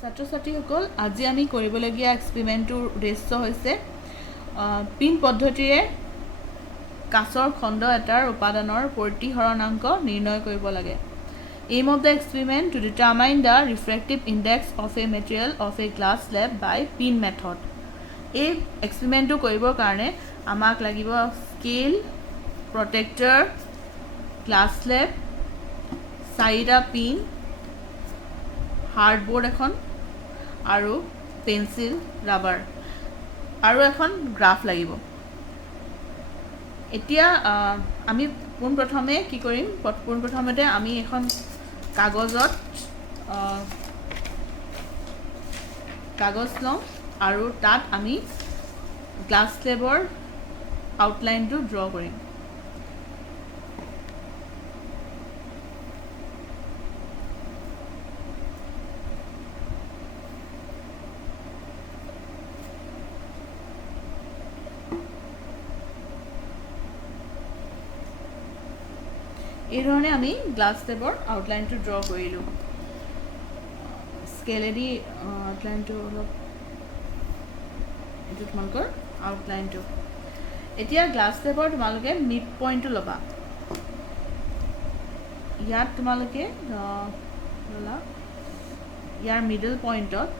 ছাত্ৰ ছাত্ৰীসকল আজি আমি কৰিবলগীয়া এক্সপেৰিমেণ্টটোৰ উদ্দেশ্য হৈছে পিন পদ্ধতিৰে কাঁচৰ খণ্ড এটাৰ উপাদানৰ প্ৰতিহৰণাংক নিৰ্ণয় কৰিব লাগে। Aim of the experiment to determine the refractive index of a material of a glass slab by pin method. এই এক্সপেৰিমেণ্টটো কৰিবৰ কাৰণে আমাক লাগিব স্কেল, প্ৰটেক্টৰ, গ্লাছ স্লেব, 4টা পিন, হাৰ্ডবোৰ্ড এখন আৰু পেন্সিল, ৰাবাৰ আৰু এখন গ্ৰাফ লাগিব। এতিয়া আমি পোনপ্ৰথমে কি কৰিম, পোনপ্ৰথমতে আমি এখন কাগজ লওঁ আৰু তাত আমি গ্লাছ স্লেবৰ আউটলাইনটো ড্ৰ কৰিম। এই ধৰণে আমি গ্লাছ স্লেবৰ আউটলাইনটো ড্ৰ কৰিলোঁ। স্কেলেদি আউটলাইনটো অলপ এইটো তোমালোকৰ আউটলাইনটো। এতিয়া গ্লাছ স্লেবৰ তোমালোকে মিড পইণ্টটো ল'বা। ইয়াত তোমালোকে ল'লা ইয়াৰ মিডল পইণ্টত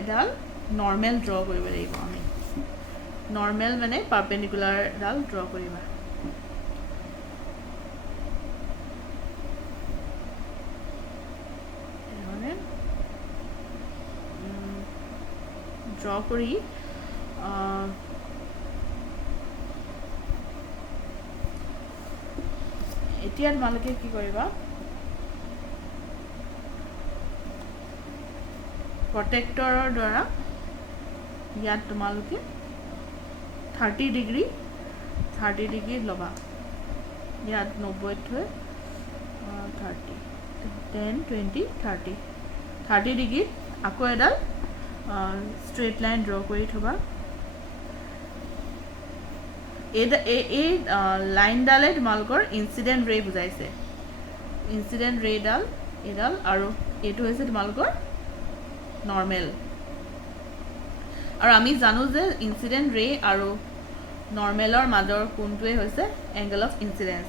এডাল নৰ্মেল ড্ৰ কৰিব লাগিব। আমি নৰ্মেল মানে পাৰ্পেণ্ডিকুলাৰ এডাল ড্ৰ কৰিবা। ড্ৰ কৰি এতিয়া তোমালোকে কি কৰিবা, প্ৰটেক্টৰৰ দ্বাৰা ইয়াত তোমালোকে 30 ডিগ্ৰী ল'বা। ইয়াত 90 থৈ 30 10 20 30 ডিগ্ৰীত আকৌ এডাল ষ্ট্ৰেইট লাইন ড্ৰ কৰি থবা। এই লাইনডালে তোমালোকৰ ইনচিডেণ্ট ৰে বুজাইছে। ইনচিডেণ্ট ৰেডাল এইডাল আৰু এইটো হৈছে তোমালোকৰ নৰ্মেল। আৰু আমি জানো যে ইনচিডেণ্ট ৰে আৰু নৰ্মেলৰ মাজৰ কোণটোৱে হৈছে এংগল অফ ইনচিডেঞ্চ।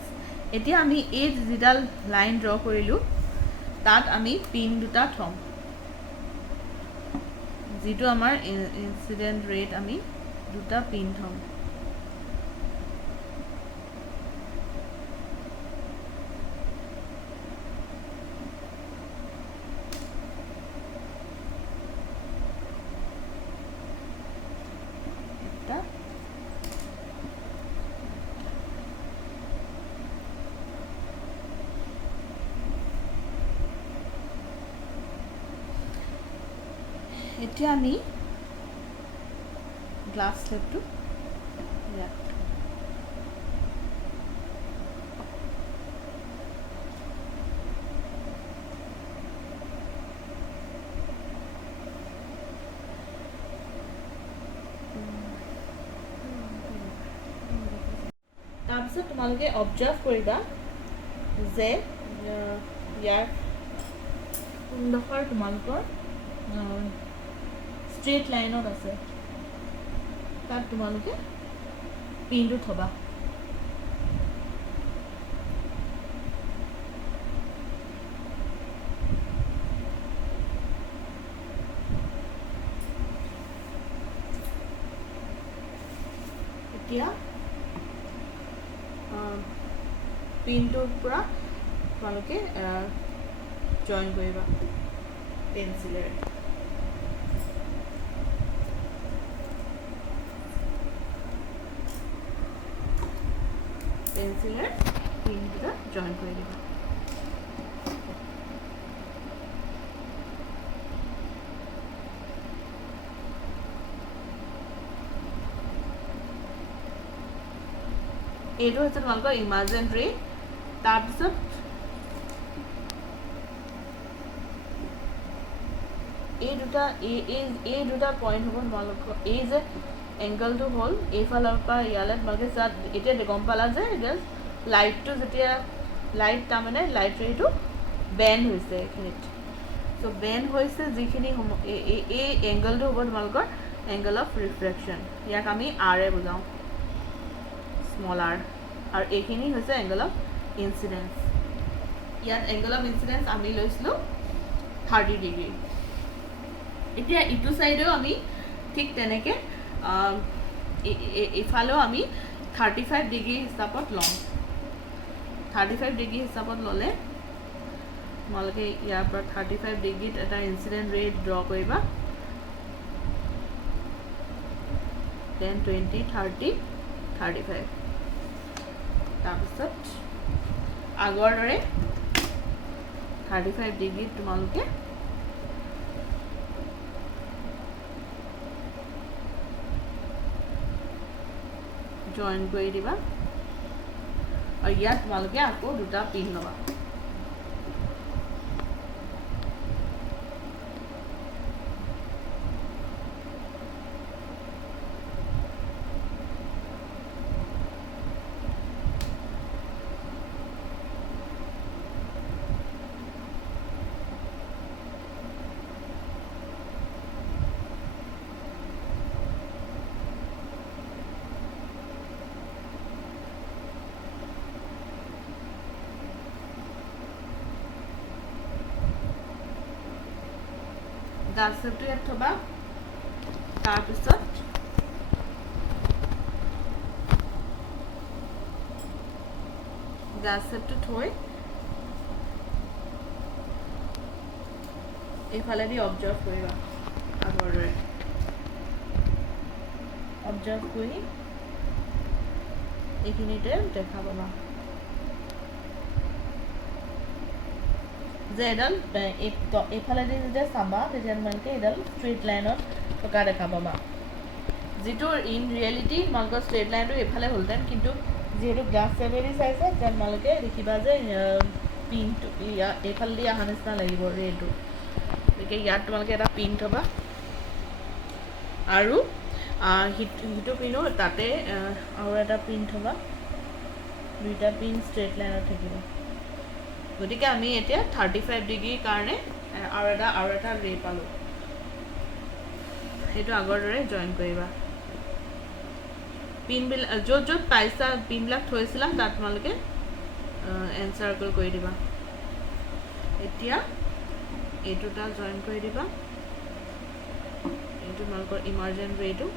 এতিয়া আমি এই যিডাল লাইন ড্ৰ কৰিলোঁ তাত আমি পিন দুটা থ'ম। যিটো আমাৰ ইনচিডেণ্ট ৰেত আমি দুটা পিন থ'ম। এতিয়া আমি গ্লাছ স্লেবটো ইয়াত তাৰপিছত তোমালোকে অবজাৰ্ভ কৰিবা যে ইয়াৰ কোনডোখৰ তোমালোকৰ ষ্ট্ৰেইট লাইনত আছে, তাত তোমালোকে পিনটো থবা। এতিয়া পিনটোৰ পৰা তোমালোকে জইন কৰিবা পেন্সিলেৰে। পেন্সিলেৰ পিন দুটা জইন কৰি দিবা। এইটো হৈছে তোমালোকৰ ইমাজিন ৰে। তাৰপিছত এই দুটা পইণ্ট হ'ব তোমালোকৰ। এই যে এংগলটো হ'ল এইফালৰ পৰা ইয়ালৈ তোমালোকে এতিয়া গম পালা যে এতিয়া লাইটটো যেতিয়া লাইট তাৰমানে লাইট ৰেটো বেণ্ড হৈছে এইখিনিত। সো বেন হৈছে যিখিনি এই এংগলটো হ'ব তোমালোকৰ এংগল অফ ৰিফ্ৰেকশ্যন ইয়াক আমি আৰে বুজাওঁ স্মল আৰ আৰু এইখিনি হৈছে এংগল অফ ইনচিডেঞ্চ ইয়াত এংগল অফ ইনচিডেঞ্চ আমি লৈছিলোঁ 30 ডিগ্ৰী এতিয়া ইটো চাইডেও আমি ঠিক তেনেকৈ ইফালেও আমি 35 ডিগ্ৰী হিচাপত ল'ম 35 ডিগ্ৰী হিচাপত ল'লে তোমালোকে ইয়াৰ পৰা 35 ডিগ্ৰীত এটা ইনচিডেণ্ট ৰে ড্ৰ কৰিবা 10 20 30 35 তাৰপিছত আগৰ দৰে 35 ডিগ্ৰীত তোমালোকে জয়েন কৰি দিবা আৰু ইয়াত তোমালোকে আকৌ দুটা পিন ল'বা গাছ চেপটো ইয়াত থবা তাৰপিছত গাছ চেপটো থৈ এইফালেদি অবজাৰ্ভ কৰিবা আগৰ দৰে অবজাৰ্ভ কৰি এইখিনিতে দেখা পাবা যে এডাল এইফালেদি যেতিয়া চাবা তেতিয়া তোমালোকে এডাল ষ্ট্ৰেইট লাইনত থকা দেখা পাবা যিটো ইন ৰিয়েলিটি তোমালোকৰ ষ্ট্ৰেইট লাইনটো এইফালে হ'লহেঁতেন কিন্তু যিহেতু গ্লাছ চেপেদি চাইছে তেতিয়া তোমালোকে দেখিবা যে পিনটো এইফালেদি অহা নিচিনা লাগিব ৰেটো গতিকে ইয়াত তোমালোকে এটা পিন থবা আৰু সিটো পিনো তাতে আৰু এটা পিন থবা দুইটা পিন ষ্ট্ৰেইট লাইনত থাকিব গতিকে আমি এতিয়া 35 ডিগ্ৰীৰ কাৰণে আৰু এটা ৰে পালোঁ সেইটো আগৰ দৰে জইন কৰিবা পিনবিলাক য'ত য'ত পাইছা পিনবিলাক থৈছিলা তাত তোমালোকে এনচাৰ্কল কৰি দিবা এতিয়া এইটো এটা জইন কৰি দিবা এইটো তোমালোকৰ ইমাৰ্জেণ্ট ৰেটো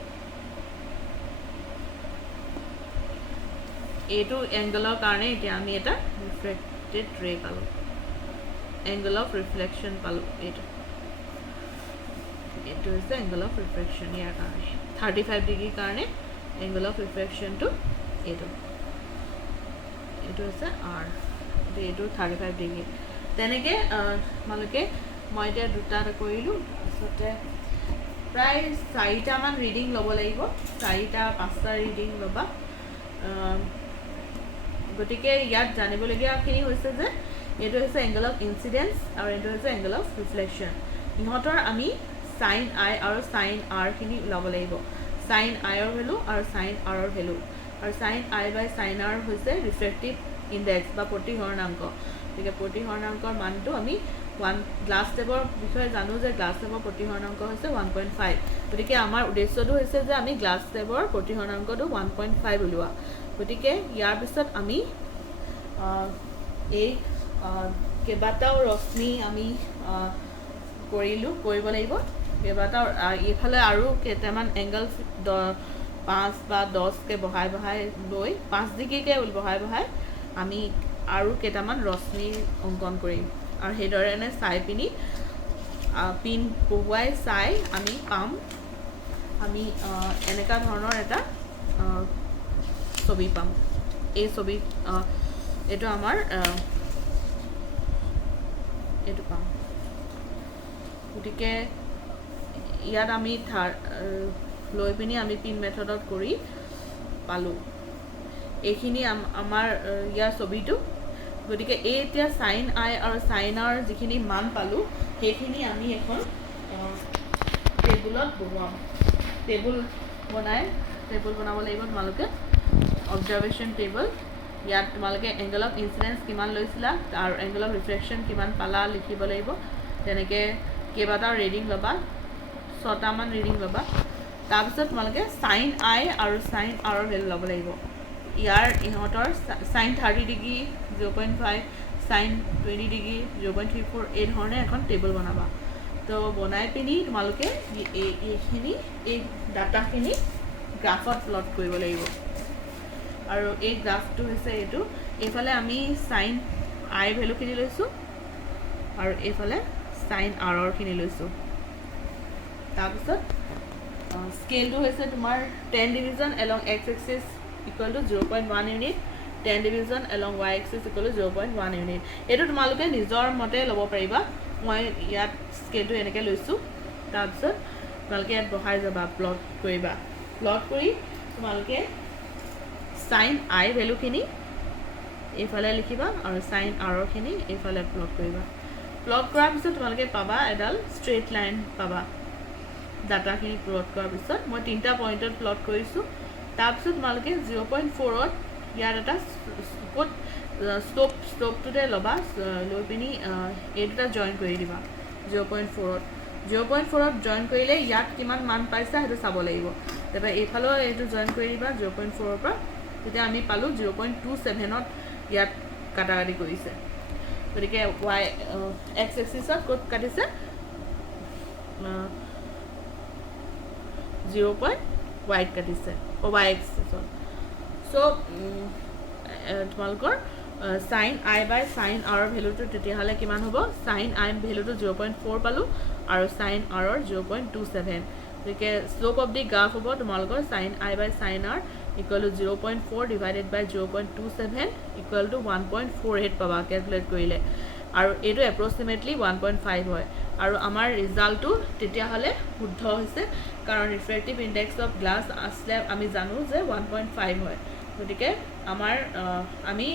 এইটো এংগলৰ কাৰণে এতিয়া আমি এটা ৰিফ্ৰেক্টেড ৰে পালোঁ এংগল অফ ৰিফ্লেকশ্যন পালোঁ এইটো হৈছে এংগল অফ ৰিফ্ৰেকশ্যন ইয়াৰ কাৰণে 35 ডিগ্ৰীৰ কাৰণে এংগল অফ ৰিফ্ৰেকশ্যনটো এইটো হৈছে আৰ এইটো 35 ডিগ্ৰী তেনেকৈ তোমালোকে মই এতিয়া দুটা কৰিলোঁ তাৰপিছতে প্ৰায় 4টামান ৰিডিং ল'ব লাগিব 4টা 5টা ৰিডিং ল'বা গতিকে ইয়াত জানিবলগীয়াখিনি হৈছে যে এইটো হৈছে এংগল অফ ইনচিডেঞ্চ আৰু এইটো হৈছে এংগল অফ ৰিফ্লেকশ্যন ইহঁতৰ আমি সাইন আই আৰু সাইন আৰখিনি ল'ব লাগিব সাইন আইৰ ভেলু আৰু সাইন আৰৰ ভেলু আৰু sine i by sine r হৈছে ৰিফ্ৰেক্টিভ ইণ্ডেক্স বা প্ৰতিহৰণাংক গতিকে প্ৰতিহৰণাংকৰ মানটো আমি গ্লাছ টেপৰ বিষয়ে জানো যে গ্লাছ টেপৰ প্ৰতিহৰণাংক হৈছে 1.5 গতিকে আমাৰ উদ্দেশ্যটো হৈছে যে আমি গ্লাছ টেপৰ প্ৰতিহৰণাংকটো 1.5 উলিওৱা গতিকে ইয়াৰ পিছত আমি এই কেইবাটাও ৰশ্মি আমি কৰিব লাগিব কেইবাটাও এইফালে আৰু কেইটামান এংগল 5 বা 10কে বহাই লৈ 5 ডিগ্ৰীকৈ বহাই আমি আৰু কেইটামান ৰশ্মি অংকন কৰিম আৰু সেইদৰে চাই পিনি পিন বহুৱাই চাই আমি পাম আমি এনেকুৱা ধৰণৰ এটা ছবি পাম এই ছবি এইটো আমাৰ এইটো পাম গতিকে ইয়াত আমি লৈ পিনি আমি পিন মেথডত কৰি পালোঁ এইখিনি আমাৰ ইয়াৰ ছবিটো গতিকে এই এতিয়া সাইন আই আৰু সাইন আৰ যিখিনি মান পালোঁ সেইখিনি আমি এখন টেবুলত বনাম টেবুল বনাব লাগিব তোমালোকে অবজাৰভেশ্যন টেবুল ইয়াত তোমালোকে এংগল অফ ইনচিডেঞ্চ কিমান লৈছিলা আৰু এংগল অফ ৰিফ্ৰেকশ্যন কিমান পালা লিখিব লাগিব তেনেকৈ কেইবাটাও ৰিডিং ল'বা 6টামান ৰিডিং ল'বা তাৰপিছত তোমালোকে সাইন আই আৰু সাইন আৰৰ ভেলু ল'ব লাগিব ইয়াৰ ইহঁতৰ সাইন 30 ডিগ্ৰী 0.5 সাইন 20 ডিগ্ৰী 0.34 এই ধৰণে এখন টেবল বনাবা তো বনাই পিনি তোমালোকে এইখিনি এই ডাটাখিনি গ্ৰাফত প্লট কৰিব লাগিব আৰু এই গ্ৰাফটো হৈছে এইটো এইফালে আমি সাইন আই ভেলুখিনি লৈছোঁ আৰু এইফালে সাইন আৰৰখিনি লৈছোঁ তাৰপিছত স্কেলটো হৈছে তোমাৰ 10 division along x axis equal to 0.1 unit 10 division along y axis equal to 0.1 unit এইটো তোমালোকে নিজৰ মতে ল'ব পাৰিবা মই ইয়াত স্কেলটো এনেকৈ লৈছোঁ তাৰপিছত তোমালোকে ইয়াত বহাই যাবা প্লট কৰিবা প্লট কৰি তোমালোকে সাইন আই ভেলুখিনি এইফালে লিখিবা আৰু সাইন আৰৰখিনি এইফালে প্লট কৰিবা প্লট কৰাৰ পিছত তোমালোকে পাবা এডাল ষ্ট্ৰেইট লাইন পাবা ডাটাখিনি প্লট কৰাৰ পিছত মই 3টা পইণ্টত প্লট কৰিছোঁ তাৰপিছত তোমালোকে 0.4ত ইয়াত এটা ক'ত ষ্টপটোতে ল'বা লৈ পিনি এই দুটা জইন কৰি দিবা 0.4ত জইন কৰিলে ইয়াত কিমান মান পাইছা সেইটো চাব লাগিব তাৰপৰা এইফালেও এইটো জইন কৰি দিবা 0.4ৰ পৰা তেতিয়া আমি পালোঁ 0.27ত ইয়াত কাটাকাটি কৰিছে গতিকে এক্স এক্সিছত ক'ত কাটিছে 0.y কাটিছে y এক্সিছত চ' তোমালোকৰ সাইন আই বাই সাইন আৰৰ ভেলুটো তেতিয়াহ'লে কিমান হ'ব সাইন আই ভেলুটো 0.4 পালোঁ আৰু সাইন আৰৰ 0.27 গতিকে শ্লোপ অফ দি গ্ৰাফ হ'ব তোমালোকৰ sine i by sine r equal to 0.4 divided by 0.27 equal to 1.48 পাবা কেলকুলেট কৰিলে আৰু এইটো এপ্ৰক্সিমেটলি 1.5 হয় আৰু আমাৰ ৰিজাল্টটো তেতিয়াহ'লে শুদ্ধ হৈছে কাৰণ ৰিফ্ৰেক্টিভ ইণ্ডেক্স অফ গ্লাছ আসলে আমি জানো যে 1.5 হয় গতিকে আমাৰ আমি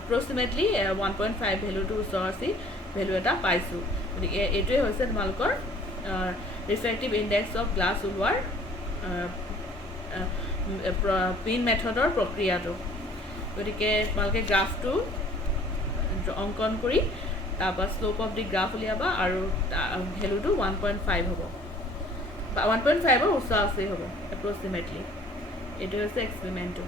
এপ্ৰক্সিমেটলি 1.5 ভেলুটো ওচৰাচি ভেলু এটা পাইছোঁ গতিকে এইটোৱে হৈছে তোমালোকৰ ৰিফ্ৰেক্টিভ ইণ্ডেক্স অফ গ্লাছ ওলোৱাৰ পিন মেথডৰ প্ৰক্ৰিয়াটো গতিকে তোমালোকে গ্ৰাফটো অংকন কৰি তাৰপৰা শ্লোপ অফ দি গ্ৰাফ উলিয়াবা আৰু ভেলুটো 1.5 হ'ব বা 1.5ৰ ওচৰা ওচৰি হ'ব এপ্ৰক্সিমেটলি এইটো হৈছে এক্সপেৰিমেণ্টটো